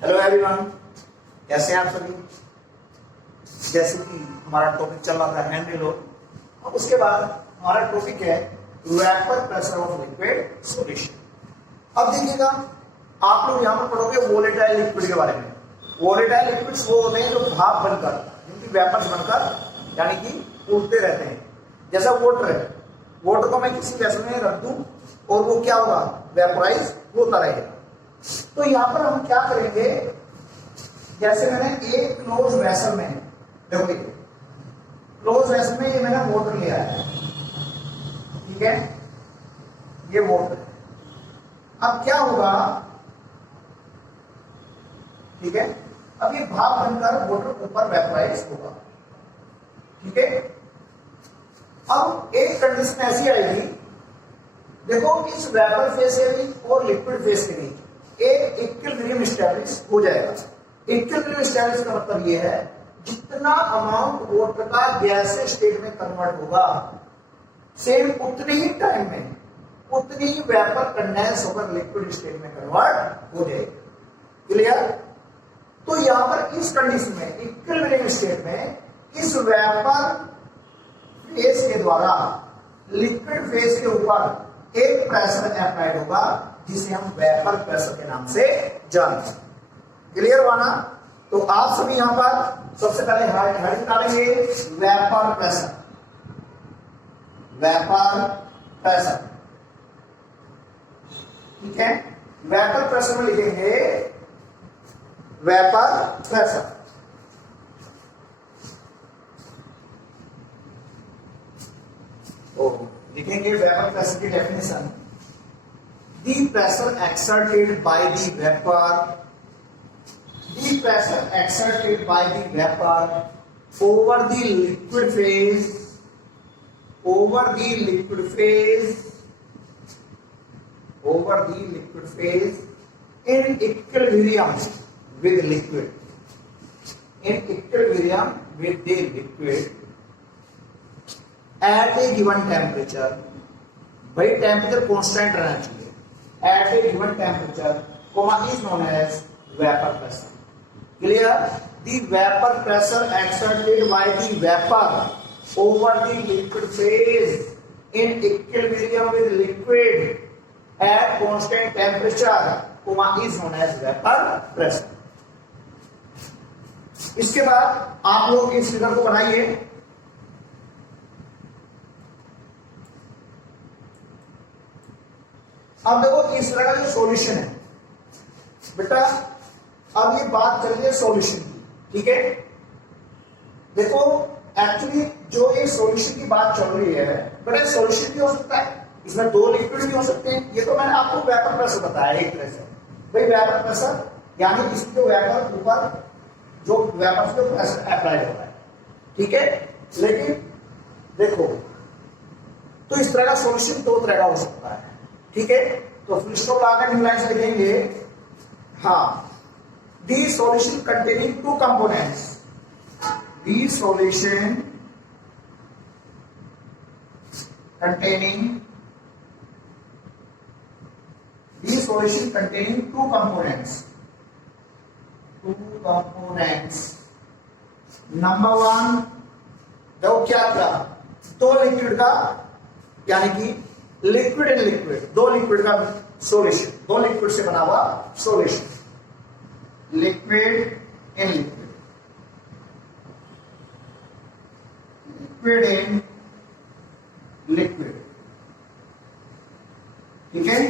Hello everyone, कैसे हैं आप सभी। जैसे कि हमारा टॉपिक चल रहा था हेनरी लॉ, अब उसके बाद हमारा टॉपिक है vapour pressure of liquid solution. अब देखिएगा, आप लोग यहाँ पर पढ़ोगे वोलेटाइल लिक्विड के बारे में। वोलेटाइल लिक्विड्स वो होते हैं जो भाप बनकर, जिनकी वेपर्स बनकर यानी कि उड़ते रहते हैं। जैसा वाटर है, वाटर को मैं किसी वेसल में रख दूं और वो क्या होगा, वेपराइज होता रहेगा। तो यहाँ पर हम क्या करेंगे, जैसे मैंने एक क्लोज वेसल में, देखो क्लोज वेसल में ये मैंने वाटर लिया है, ठीक है, ये वाटर। अब क्या होगा, ठीक है, अब ये भाप बनकर वाटर ऊपर वेपराइज होगा, ठीक है। अब एक कंडीशन ऐसी आएगी, देखो इस वेपर फेज के बीच और लिक्विड फेज के बीच एक इक्विलिब्रियम एस्टैब्लिश हो जाएगा। इक्विलिब्रियम एस्टैब्लिश का मतलब ये है, जितना अमाउंट वाटर का गैसीय स्टेट में कन्वर्ट होगा, सेम उतने ही टाइम में उतनी ही वेपर कंडेंस होकर लिक्विड स्टेट में कन्वर्ट हो जाएगी। क्लियर। तो यहां पर इस कंडीशन में, इक्विलिब्रियम स्टेट में, इस वेपर फेज के द्वारा लिक्विड फेज के ऊपर एक प्रेशर अप्लाइड होगा, जिसे हम वेपर प्रेशर के नाम से जानते हैं। क्लियर हुआ ना। तो आप सभी यहां पर सबसे पहले हेडिंग डालेंगे वेपर प्रेशर, वेपर प्रेशर, ठीक है। वेपर प्रेशर में लिखेंगे वेपर प्रेशर। लिखेंगे वेपर प्रेशर की definition, the pressure exerted by the vapor, the pressure exerted by the vapor over the liquid phase, over the liquid phase, over the liquid phase in equilibrium with liquid, in equilibrium with the liquid at a given temperature, भाई temperature constant रहना चाहिए, at a given temperature, is known as vapor pressure. Clear? The vapor pressure exerted by the vapor over the liquid phase in equilibrium with liquid at constant temperature, is known as vapor pressure. इसके बाद आप लोग इस figure को बनाइए। अब देखो इस तरह का जो सॉल्यूशन है बेटा, अब ये बात चल रही है सॉल्यूशन की, ठीक है। देखो एक्चुअली जो ये सॉल्यूशन की बात चल रही है बेटा, सॉल्यूशन भी हो सकता है, इसमें दो लिक्विड भी हो सकते हैं। ये तो मैंने आपको वेपर प्रेशर बताया एक तरह से। भाई वेपर प्रेशर यानी इसकी जो वेपर ऊपर जो वेपर से प्रेशर अप्लाई होता है, ठीक है। लेकिन देखो, तो इस तरह का सॉल्यूशन दो तरह का हो सकता है, ठीक है। तो फुल स्टॉप लगाकर न्यू लाइन से लिखेंगे, हाँ, the solution containing two components, the solution containing, the solution containing two components, two components. Number one, देखो क्या था, दो लिक्विड का यानी कि लिक्विड एंड लिक्विड, दो लिक्विड का सॉल्यूशन, दो लिक्विड से बना हुआ solution, liquid and liquid, liquid and liquid, ठीक है।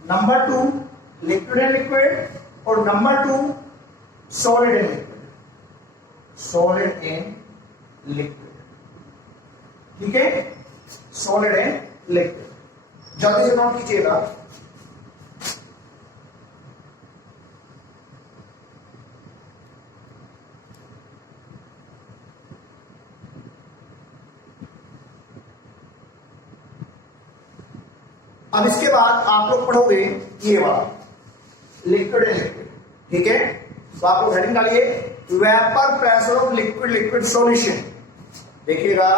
Number two liquid and liquid, और number two solid and liquid, solid and liquid, ठीक है, सॉलिड एंड लिक्विड। जल्दी से नोट कीजिएगा। अब इसके बाद आप लोग पढ़ोगे ये वाला लिक्विड एंड लिक्विड, ठीक है। तो आप लोग हेडिंग डालिए vapour pressure of liquid liquid solution. देखिएगा,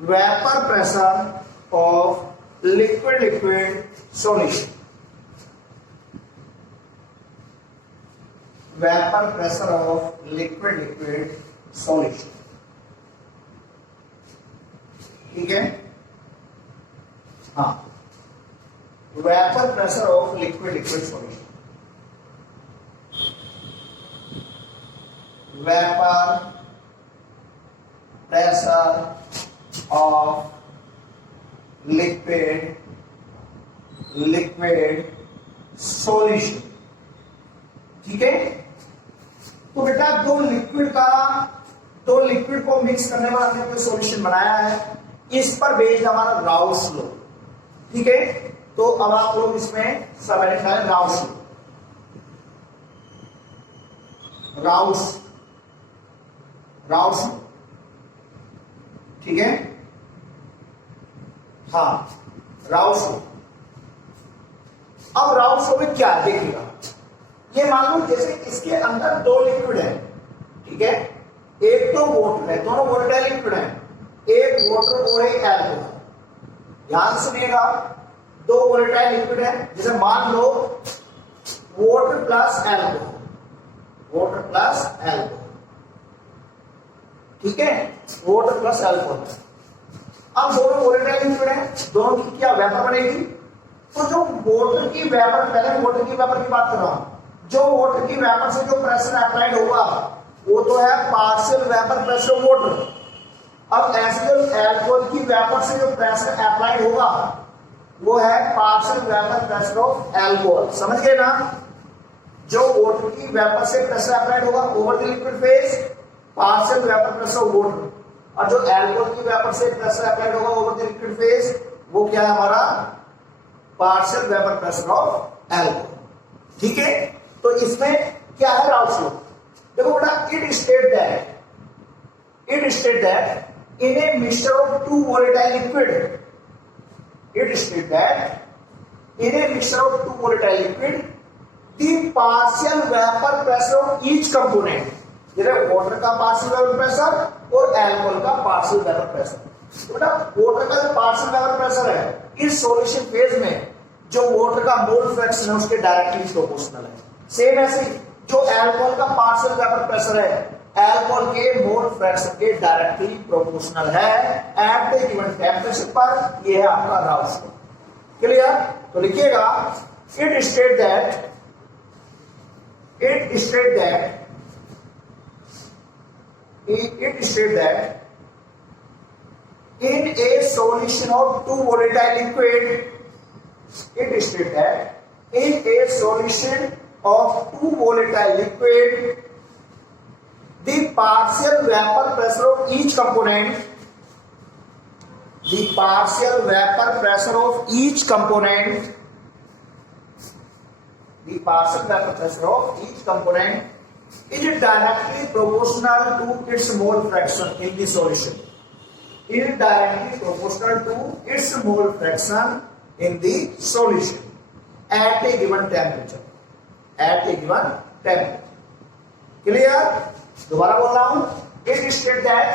वेपर प्रेशर of liquid liquid solution, vapour pressure of liquid liquid solution. ठीक है, हाँ, vapour pressure of liquid liquid solution, vapour pressure of liquid liquid solution. ठीक है, तो बेटा दो लिक्विड को मिक्स करने वाला हमने कोई सॉल्यूशन बनाया है, इस पर बेस्ड हमारा राउस लॉ। ठीक है, तो अब आप लोग इसमें सब डालें राउस लॉ, राउस लॉ। ठीक है, हाँ, राउस लॉ। अब राउस लॉ में क्या देखिएगा, ये मान लो जैसे इसके अंदर दो लिक्विड है। ठीक है, एक तो वाटर है, दोनों वोलेटाइल लिक्विड है, एक वाटर और एक एल्कोहल। ध्यान सुनिएगा, दो वोलेटाइल लिक्विड है, जैसे मान लो water plus alcohol, water plus alcohol. ठीक है, वाटर प्लस एल्कोहल। अब दोनों वोलेटाइल लिक्विड है, दोनों की क्या वेपर बनेगी। तो जो वाटर की वेपर, पहले वाटर की वेपर की बात कर रहा हूं, जो वाटर की वेपर से जो प्रेशर अप्लाइड होगा वो तो है partial vapour pressure of water. अब ऐसे जो एल्कोहल की वेपर से जो प्रेशर अप्लाइड होगा वो है partial vapour pressure of alcohol. समझ गए ना, जो वाटर की वेपर से प्रेशर अप्लाइड होगा over the liquid phase, partial vapour pressure of water, और जो एल्कोहल की वेपर से प्रेशर अप्लाइड होगा ओवर द लिक्विड फेज वो क्या है हमारा partial vapour pressure of alcohol. ठीक है, तो इसमें क्या है राउस लॉ, देखो बेटा, it state that in a mixture of two volatile liquid, it state that in a mixture of two volatile liquid the partial vapour pressure of each component, जैसे water का पार्शियल वेपर प्रेशर और alcohol का partial vapour pressure. तो बेटा water का जो partial vapour pressure है इस सॉल्यूशन फेज में जो वाटर का मोल फ्रैक्शन है उसके डायरेक्टली प्रोपोर्शनल है। सेम ऐसे जो अल्कोहल का पार्शियल वेपर प्रेशर है अल्कोहल के मोल फ्रैक्शन के डायरेक्टली प्रोपोर्शनल है एट द गिवन टेंपरेचर पर। यह है आपका राउस लॉ। क्लियर, तो लिखिएगा it state that in a solution of two volatile liquid, it states that in a solution of two volatile liquid the partial vapor pressure of each component, the partial vapor pressure of each component, the partial vapor pressure of each component is directly proportional to its mole fraction in the solution, is directly proportional to its mole fraction in the solution at a given temperature, at a given temperature. Clear? दोबारा बोल रहा हूं, it states that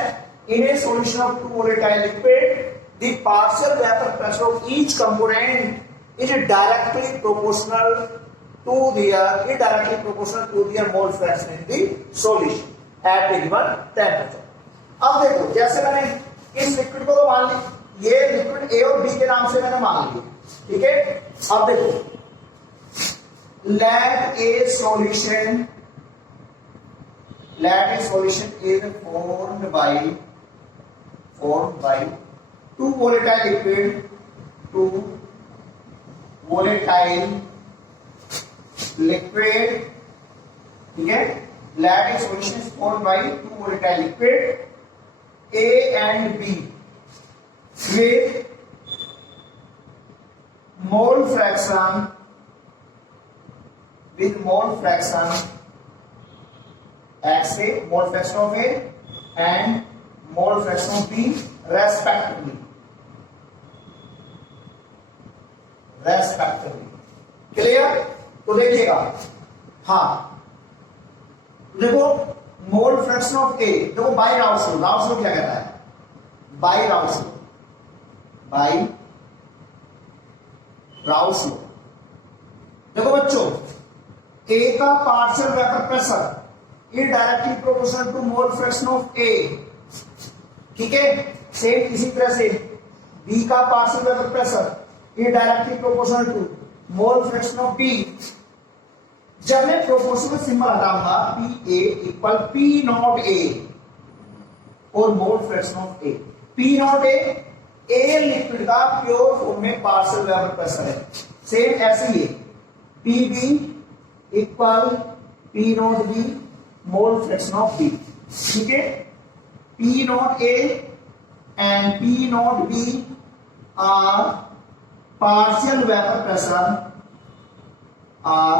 in a solution of two volatile liquid the partial vapor pressure of each component is directly proportional to their mole fraction in the solution at a given temperature. अब देखो, जैसे मैंने इस liquid को तो मान ली, ये liquid A और बी के नाम से मैंने मान लिया। ठीक है, अब देखो, let a solution is formed by two volatile liquid, ठीक है, let a solution is formed by two volatile liquid A and B with mole fraction XA, mole fraction of A and mole fraction of B respectively. Clear? तो देखिएगा, हाँ देखो मोल fraction of ए, देखो bye Rouse law क्या कहता है, bye Rouse law. देखो बच्चों, ए का partial vapour pressure is directly proportional to mole fraction of A, ठीक है। सेम इसी तरह से बी का partial vapour pressure is directly proportional to mole fraction of B. जब मैं प्रोपोर्शनल सिंबल हटाऊंगा P A equal P not A और mole fraction of A. P not A liquid का प्योर फॉर्म में पार्शियल वेपर प्रेशर है। Same ऐसे ही P B equal P not B mole fraction of B, ठीक है। P not A and P not B are partial vapour pressure, are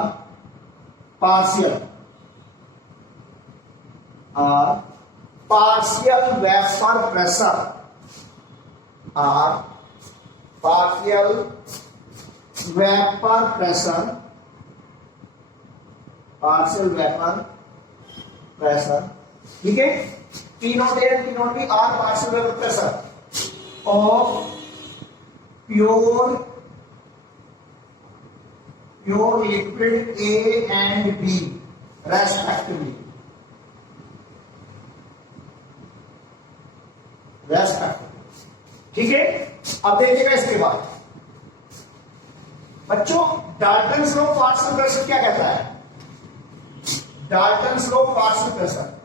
partial vapor pressure or partial vapor pressure, ठीक है। P naught A P naught B are partial vapour pressure of pure liquid A and B respectively, ठीक है। अब देखिएगा इसके बाद बच्चों Dalton's law of partial pressure क्या कहता है? Dalton's law of partial pressure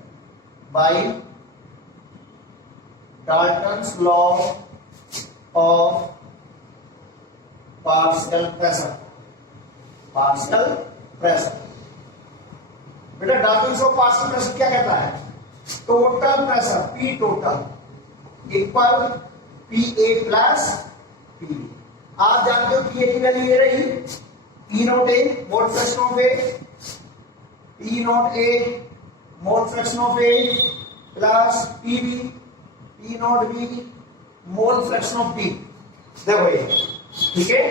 by Dalton's law of partial pressure, बेटा Dalton's law of partial pressure क्या कहता है? Total pressure P total equal P A plus P B. आप जानते हो पी ए की वैल्यू ये रही P not A mole fraction of A, P not A mole fraction of A plus P B P not B mole fraction of B. देखो ये, ठीक है,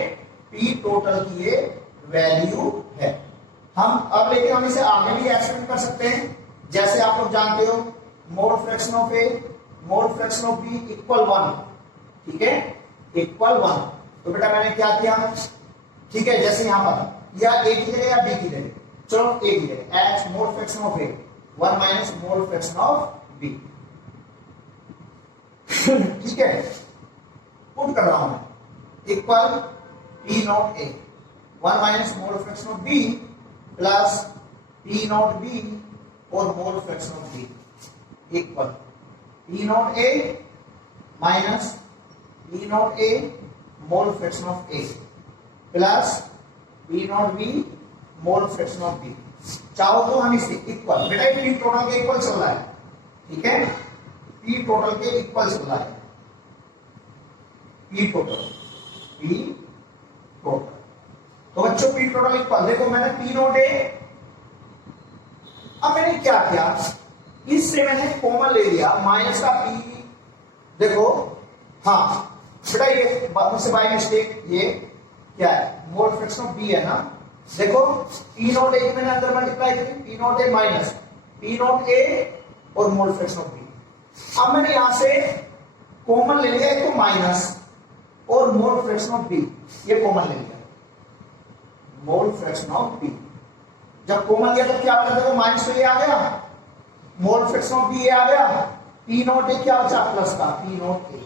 पी टोटल की ये वैल्यू है। हम अब लेकिन हम इसे आगे भी एक्सपेंड कर सकते हैं, जैसे आप लोग जानते हो mole fraction of A mole fraction of B equal 1, ठीक है, इक्वल 1। तो बेटा मैंने क्या किया, ठीक है, जैसे यहां पर या ए की जगह या बी की जगह, चलो ए की जगह H mole fraction of A 1 minus mole fraction of B, ठीक है, पुट कर रहा हूं मैं equal P not A 1 minus mole fraction of B plus P not B और mole fraction of B equal P not A minus P not A mole fraction of A plus P not B mole fraction of B. चाहो तो हम इसे equal, बेटा P total के equal चल रहा है, ठीक है, पी टोटल के इक्वल चल रहा है, पी टोटल तो बच्चों पी टोटल इक्वल, देखो मैंने पी नॉट ए, अब मैंने क्या किया, इससे मैंने कॉमन ले लिया माइनस का पी, देखो हाँ बेटा ये मुझसे बाय मिस्टेक ये क्या है मोल फ्रैक्शन ऑफ बी है ना, देखो पी नॉट ए मैंने अंदर मल्टीप्लाई करी, P not A minus P not A और मोल फ्रैक्शन ऑफ बी। अब मैंने यहां से कॉमन ले लिया, एक तो माइनस और मोल फ्रैक्शन ऑफ बी, ये कॉमन ले लिया मोल फ्रैक्शन ऑफ बी। जब कॉमन लिया तो क्या बचा, देखो माइनस तो ये आ गया, मोल फ्रैक्शन ऑफ बी ये आ गया, पी नॉट ए क्या बचा प्लस का पी नॉट ए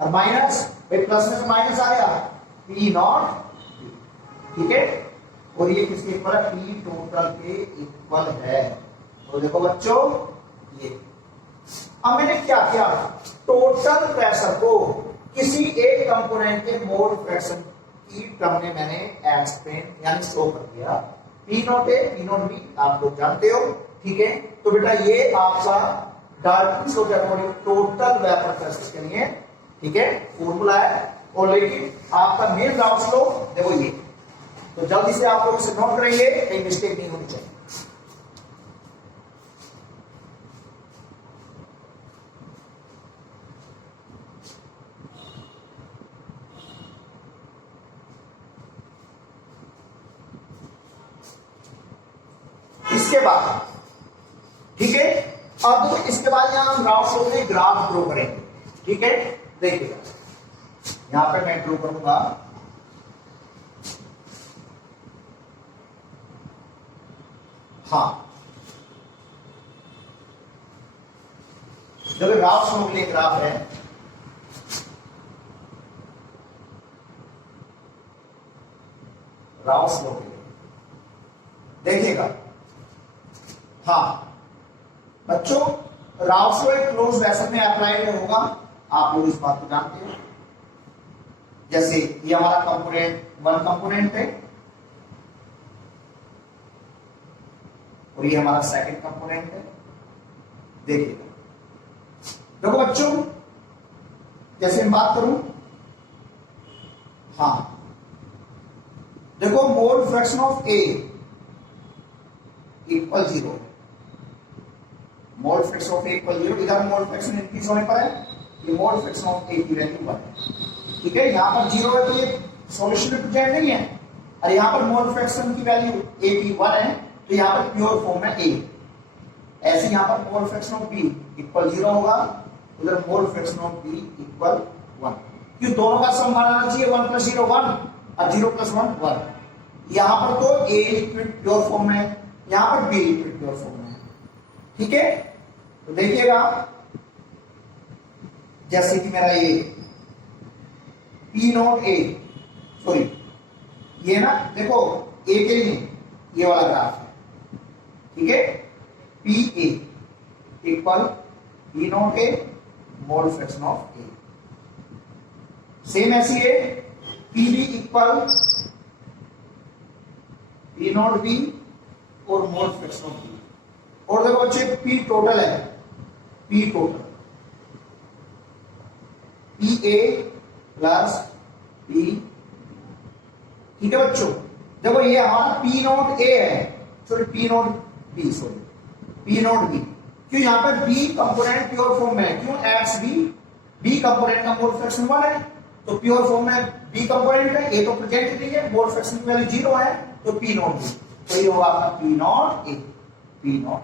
और माइनस प्लस में से माइनस आ गया पी नॉट बी, ठीक है, और ये किसके इक्वल है, पी टोटल के इक्वल है। तो देखो बच्चों ये अब मैंने क्या किया, टोटल प्रेशर को किसी एक कंपोनेंट के मोल फ्रैक्शन की टर्म में मैंने एक्सप्लेन यानी शो कर दिया, P not a P not be आप लोग जानते हो, ठीक है। तो बेटा ये आपका डाल्टन्स लॉ के अकॉर्डिंग टोटल वेपर प्रेशर के लिए, ठीक है, फॉर्मूला है। और लेकिन आपका मेन गाउस लॉ देखो ये, तो जल्दी से आप लोग इसे नोट करेंगे, कहीं मिस्टेक नहीं होनी चाहिए। इसके बाद ठीक है, अब इसके बाद यहां हम ग्राफ शो में ग्राफ ड्रॉ करेंगे, ठीक है, देखिएगा यहां पे मैं ड्रॉ करूंगा हाँ, जब राउस लो के लिए ग्राफ है, राउस लो के लिए देखिएगा। हाँ बच्चों, राउस लो एक क्लोज वेसल में अप्लाइड होगा, आप लोग इस बात को जानते हो। जैसे ये हमारा कंपोनेंट वन कंपोनेंट है और ये हमारा सेकंड कंपोनेंट है। देखिएगा, देखो बच्चों, जैसे मैं बात करूं, हाँ देखो मोल fraction of A equal 0, mole fraction of A equal 0। इधर मोल फ्रैक्शन इंक्रीज होने पर है, ये मोल फ्रैक्शन ऑफ ए की वैल्यू 1 है। ठीक है, यहां पर 0 है तो ये सॉल्यूशन में प्रेजेंट नहीं है, और यहां पर मोल फ्रैक्शन की वैल्यू ए की 1 है, तो यहां पर प्योर फॉर्म में ए। ऐसे यहां पर mole fraction of B equal 0 होगा, उधर mole fraction of B equal 1। क्यों, दोनों का सम बनाना चाहिए, 1 + 0 1 और 0 + 1 1। यहां पर तो ए लिक्विड प्योर फॉर्म में, यहां पर बी लिक्विड प्योर फॉर्म में। ठीक है, तो देखिएगा, जैसे कि मेरा ये P0 A, सॉरी ये ना, देखो ए के लिए ये वाला ग्राफ है। ठीक है, PA equal P0 A mole fraction of A. Same ऐसी है PB इक्वल P0 B और मोल फ्रैक्शन ऑफ बी। और देखो बच्चे, P टोटल है, P total PA plus P। ठीक है बच्चों, देखो ये हमारा P0 A है, sorry P0 B, sorry P0 B। क्यों, यहां पर B कंपोनेंट प्योर फॉर्म में है। क्यों, एक्स बी कंपोनेंट का मोल फ्रैक्शन 1 है, तो प्योर फॉर्म में B कंपोनेंट है, A तो प्रेजेंट नहीं है, मोल फ्रैक्शन की वैल्यू 0 है, तो P0 B, तो ये होगा आपका P0 A, P0 A।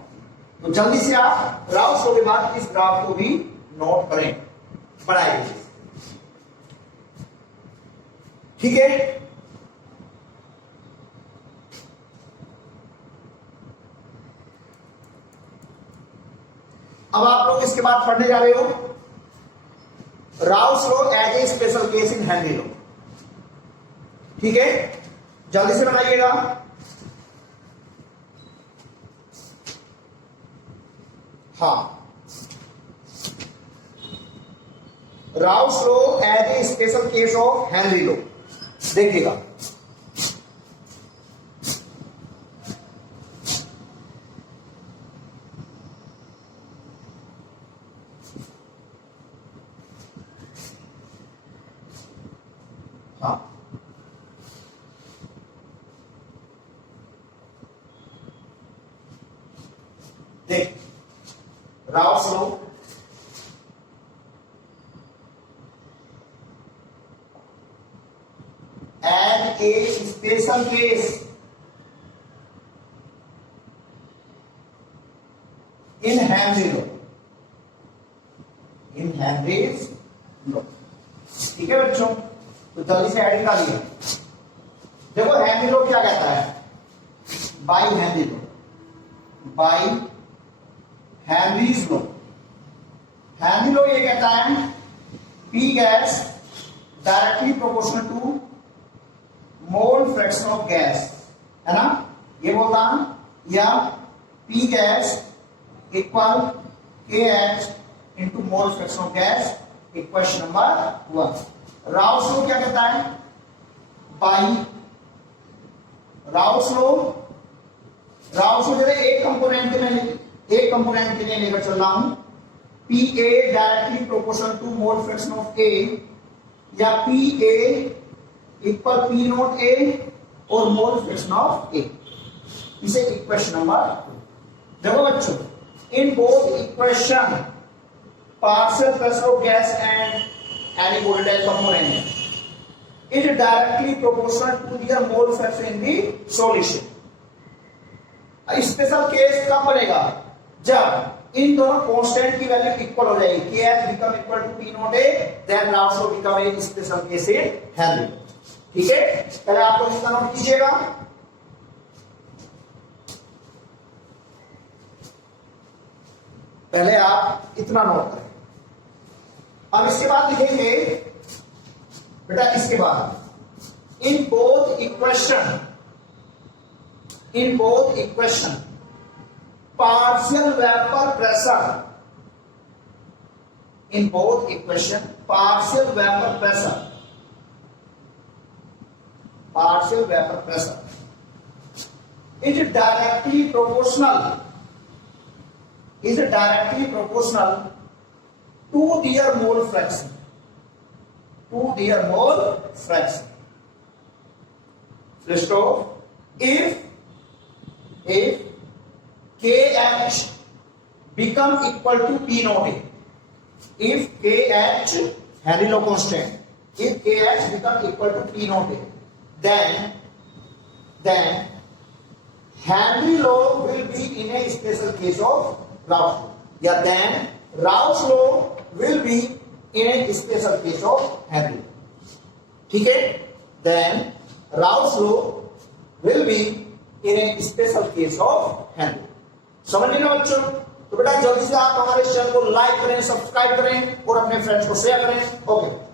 तो जल्दी से आप राउस लो के बाद इस ग्राफ को भी नोट करें, बनाइए। ठीक है, अब आप लोग इसके बाद पढ़ने जा रहे हो Raoult's law as a special case in Henry law. ठीक है, जल्दी से बनाइएगा। हाँ, Raoult's law as a special case of Henry law. देखिएगा, हाँ देख, Raoult's law as a special case in Henry law, in Henry's law. ठीक है बच्चों, तो जल्दी से ऐड निकालिए। देखो हेनरी लो क्या कहता है, by Henry law, by Henry's law. Henry law ये कहता है P gas directly proportional to mole fraction of gas, है ना, ये बोलता है, या P gas equal KH into mole fraction of gas. Equation number 1। Raoult's law क्या कहता है, बाई राउस लो जैसे एक कंपोनेंट के लिए लेकर चल रहा हूं, PA directly proportional to mole fraction of A, या PA इक्वल P0 A और मोल फ्रैक्शन ऑफ A। इसे इक्वेशन नंबर 2। देखो बच्चों, in both equation partial fraction of gas and any volatile component is directly proportional to their mole fraction in the solution। Special case कब बनेगा, जब इन दोनों constant की value equal हो जाएगी, KH become equal to P0 A, then Raoult's law become a special case in Henry. ठीक है, पहले आप लोग इसका नोट कीजिएगा। पहले आप इतना नोट करें। अब इसके बाद लिखेंगे बेटा, इसके बाद इन both equation partial vapour pressure, in both equation partial vapour pressure is directly proportional to their mole fraction, So if KH become equal to P naught A, if KH Henry law constant, if KH become equal to P naught A, then Henry law will be in a special case of Rao's law, या then Rao's law will be in a special case of Henry law. ठीक है, then Rao's law will be in a special case of Henry. समझ लेना बच्चों। तो बेटा जल्दी से आप हमारे चैनल को लाइक करें, सब्सक्राइब करें और अपने फ्रेंड्स को शेयर करें। ओके।